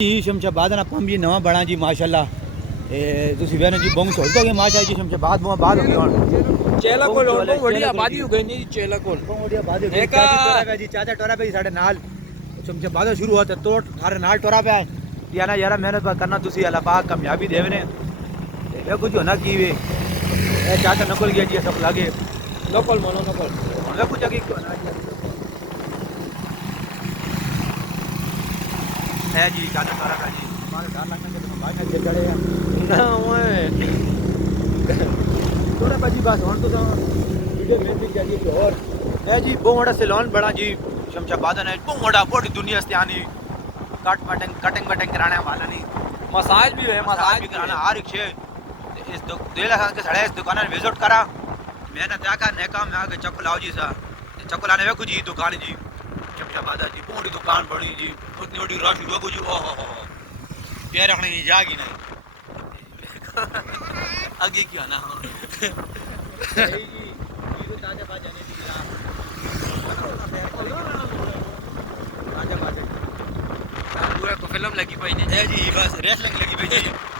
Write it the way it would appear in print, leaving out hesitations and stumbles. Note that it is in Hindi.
जी शमशाबाद ना पंप जी नवा बना जी माशाल्लाह ਤੁਸੀਂ ਵੇਖੋ ਜੀ ਬਹੁਤ ਸਹੂਲਤ ਹੋ ਗਈ ਮਾਸ਼ਾ ਜੀ ਸ਼ਮਸ਼ਾਬਾਦ ਬਾਦ ਹੋ ਗਈ ਹੁਣ ਚੇਲਾ ਕੋਲ ਹੁਣ ਬਹੁਤ ਵੱਡੀ ਆਬਾਦੀ ਹੋ ਗਈ ਜੀ ਚੇਲਾ ਕੋਲ ਬਹੁਤ ਵੱਡੀ ਆਬਾਦੀ ਹੋ ਗਈ ਚਾਚਾ ਟੋਰਾ ਪੈ ਜੀ ਸਾਡੇ ਨਾਲ ਸ਼ਮਸ਼ਾਬਾਦ ਸ਼ੁਰੂ ਹੋਇਆ ਤੇ ਤੋੜ ਸਾਰੇ ਨਾਲ ਟੋਰਾ ਪਿਆ ਯਾ ਨਾ ਯਾਰਾ ਮਿਹਨਤ ਕਰਨਾ ਤੁਸੀਂ ਅੱਲਾਹ ਪਾਕ ਕਾਮਯਾਬੀ ਦੇਵਨੇ ਤੇ ਵੇਖੋ ਜੀ ਹੋਣਾ ਕੀ ਵੇ ਇਹ ਚਾਚਾ ਨਕਲ ਗਿਆ ਜੀ ਸਭ ਲਾਗੇ ਨਕਲ ਮਨੋ ਨਕਲ ਹੁਣ ਵੇਖੋ ਜਗੀ ਕਿਉਂ ਨਾ ਜੀ है जी चाचा टोरा पै जी हमारे डर लगने के तो भाई अच्छे चढ़े हैं ना ओए थोड़ा भाजी बस हुन तो वीडियो में भी चाहिए और है जी बहुत बड़ा सैलून बड़ा जी शमशाबाद है बहुत बड़ा पूरी दुनिया से आनी कटिंग कराने वाला नहीं मसाज भी है मसाज भी कराना हर एक शे इस दिल के सड़े इस दुकान में विजिट करा मैंने देखा नेका में आके चक्कू लाओ जी सा चक्कू लाने वेखो जी दुकान जी शमशाबाद जी पूरी दुकान बड़ी जी उतनी बड़ी रश वेखो जी ओहो पैर रखने की जागी नहीं आगे क्या ना पूरा तो फिल्म लगी पाई नहीं जी बस रेसलिंग लगी भाई जी